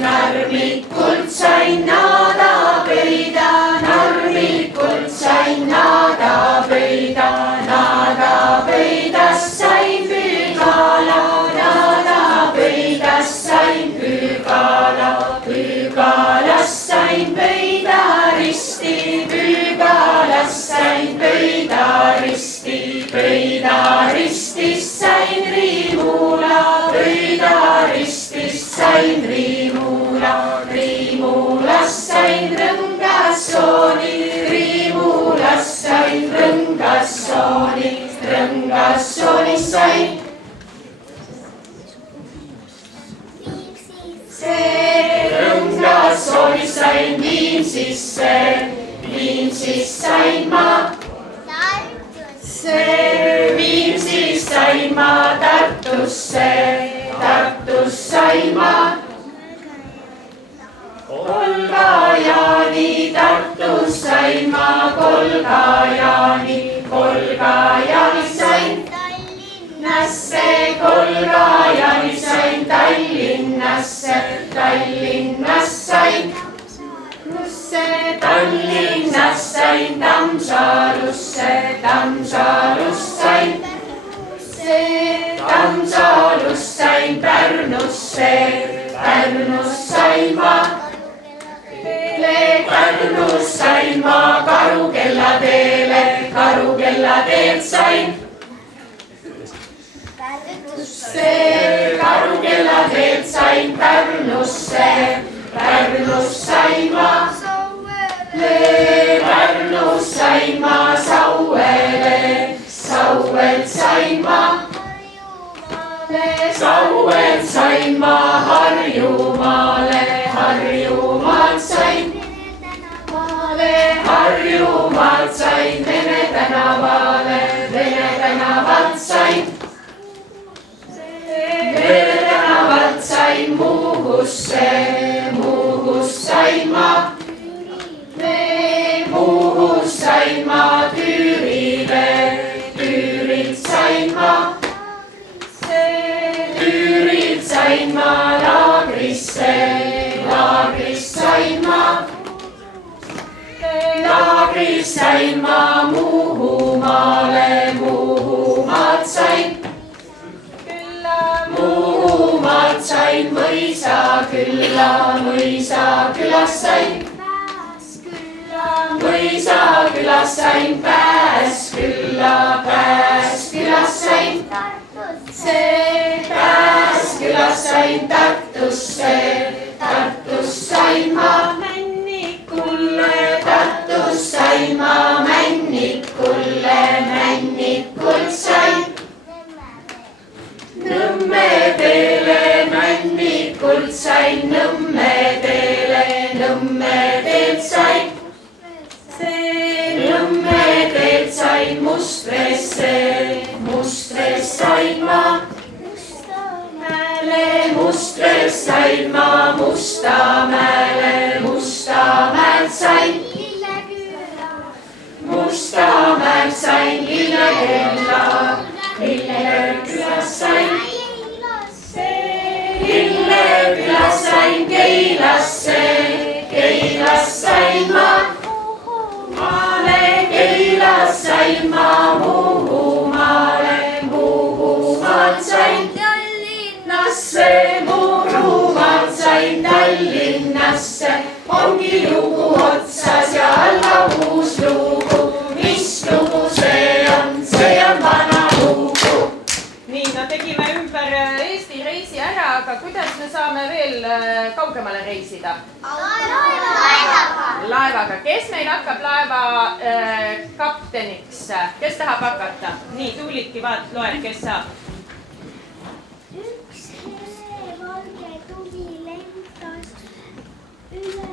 narmikult sain naada pöida, narmikult sain naada pöidast sain püügala, naada pöidast sain püügala, püügalast sain pöidaristi, püügalast sain pöidaristi, pöidaristist sain riimula, pöidaristist sain riimula, riimulast sain rõngassooni, riimulast sain rõngassooni, rõngassoonist sain rõngassoonist sain Viimsisse, Viimsist sain ma Viimsist sain ma Tartusse, Tartust sain ma Kolgajani, Tartust sain ma Kolgajani, Kolgajanist sain Tallinnasse, Kolgajanist sain Tallinnasse, Tallinnast sain Tallinnast sain Tammsalusse, Tammsalust sain Tammsalust sain Pärnusse, Pärnust sain ma Pärnust sain ma Karukella teele, Karukella teelt sain Karukella teelt sain Pärnusse, Pärnust sain ma Pärnust sain ma Sauele, Sauelt sain ma Sauelt sain ma Harjumaale, Harjumaalt sain Harjumaalt sain Vene tänavale, Vene tänavalt sain Vene tänavalt sain Muhusse, Muhust sain ma Muhust sain ma Tüürile, Tüürilt sain ma Tüürilt sain ma Laagrisse, Laagrist sain ma Laagrist sain ma Muhumaale, Muhumaalt sain Muhumaalt sain Mõisakülla, Mõisakülast sain Mõisakülast sain Pääskülla, Pääskülast sain Pääskülast sain Tartusse, Tartust sain ma Männikulle, Tartust sain ma Männikulle, Männikult sain Nõmme teele, Männikult sain Nõmme teele, Nõmme teelt sain Nõmme teelt sain Mustresse, Mustrest sain ma Mustamäele, Mustrest sain ma Mustamäele, Mustamäelt sain Mustamäelt sain Lillekülla, Lillekülast sain Lillekülast sain Keilasse, Keilast sain ma Keilast sain ma Muhumaale, Muhumaalt sain Tallinnasse, Muhumaalt sain Tallinnasse. Ongi lugu otsas ja alla uus lugu, mis lugu see on vana lugu. Nii, no tegime ümber Eesti reisi ära, aga kuidas me saame veel kaugemale reisida? Laevaga. Kes meil hakkab laeva kapteniks? Kes tahab hakata? Nii, Tuulikki loeb, kes saab. Üks valge tuvi lendas üle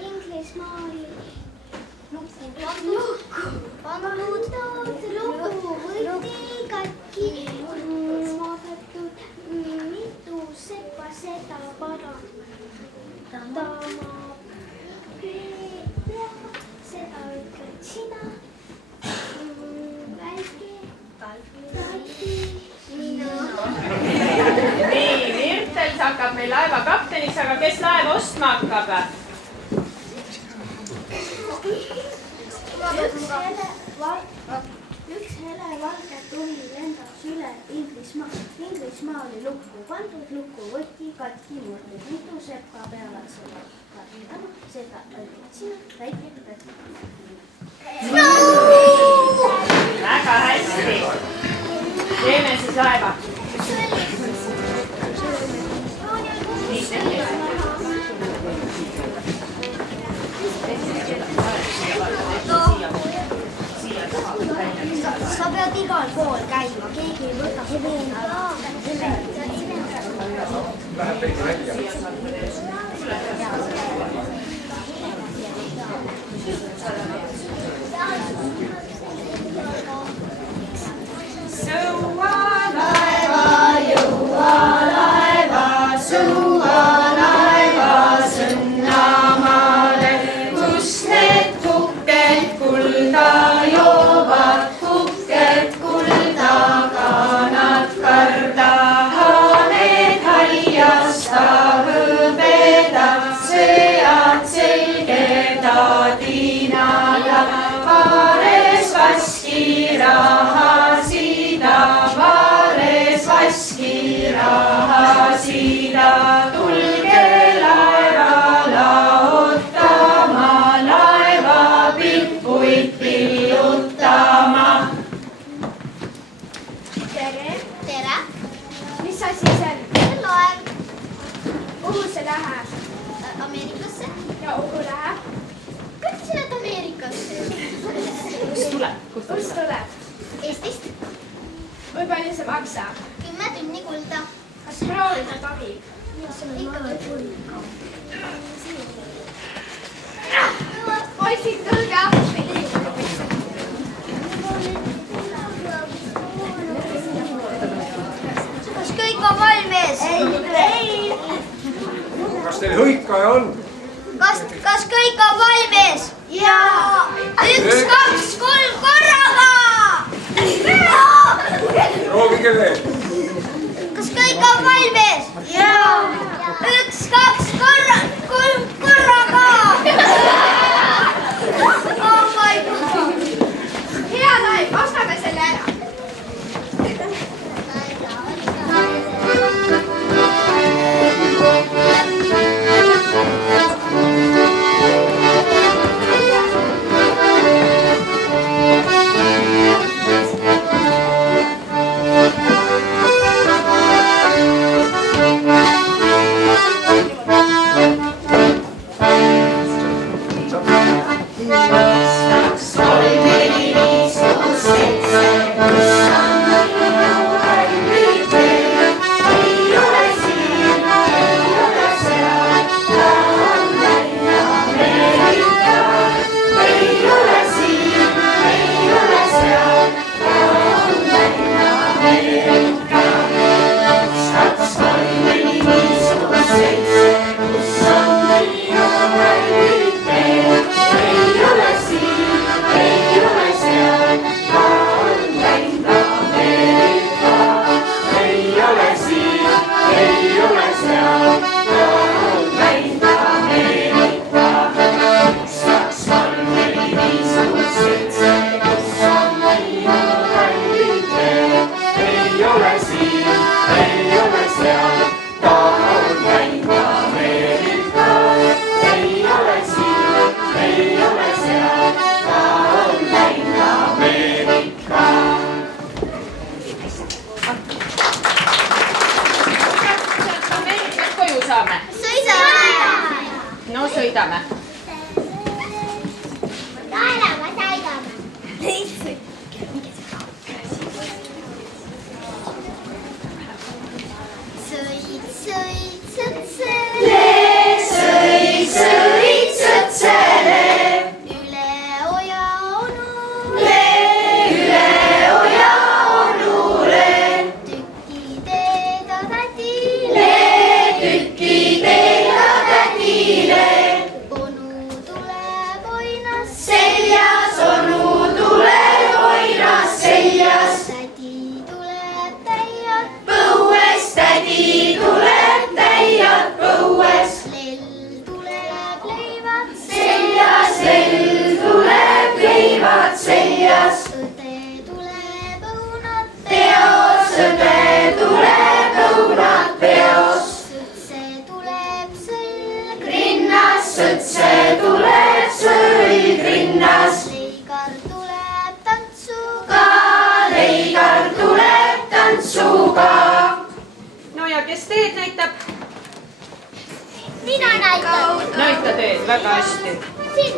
Inglismaali. Lugu võeti katki, maadetud mitu seppa seda parandama. Seda ütled sina, väike talvi mina. kapteniks, aga kes laeva ostma hakkab? Üks hele valge tuli lendas üle Inglismaa. Inglismaa oli lukku pandud, lukku võti katki murdud. Mitu sepka peale seda katki. Seda olid sina, väike katki. Väga hästi. Teeme siis laeva. Sa pead igal pool käima, keegi ei võta veena. Sõua laeva, jõua laeva, sõua laeva sõnnamaale, kus need kuked kulda joovad, kuked kulda kanad karda, haaned haljasta hõbeda, sead selgeda tiinada, paares vaski rahasida, paares vaski rahasida, tulge laeva laotama, laeva pipuid pillutama. Tere! Tere! Mis asi see on? Laev. Kuhu see läheb? Ameerikasse. Ja kuhu läheb? Kuidas sa lähed Ameerikasse? Kust tuleb? Eestist. Kui palju see maksab? 10 tünni kulda. Kas proovida tohib? Ikka võib kulda. Poisid, tulge appi! Kas kõik on valmis? Ei! Kas teil hõikaja on? Kas kõik on valmis? Jaa! 1, 2, 3, korraga! Proovige veel. Kas kõik on valmis? Jaa! 1, 2, 3, korraga! Oh my God! Hea laev, ostame selle ära! No sõidame. Onu sõtse tuleb sõid rinnas. Leigar tuleb tantsuga. Ka leigar tuleb tantsuga. no ja kes teed näitab? Mina näitan. näita teed väga hästi. Siin.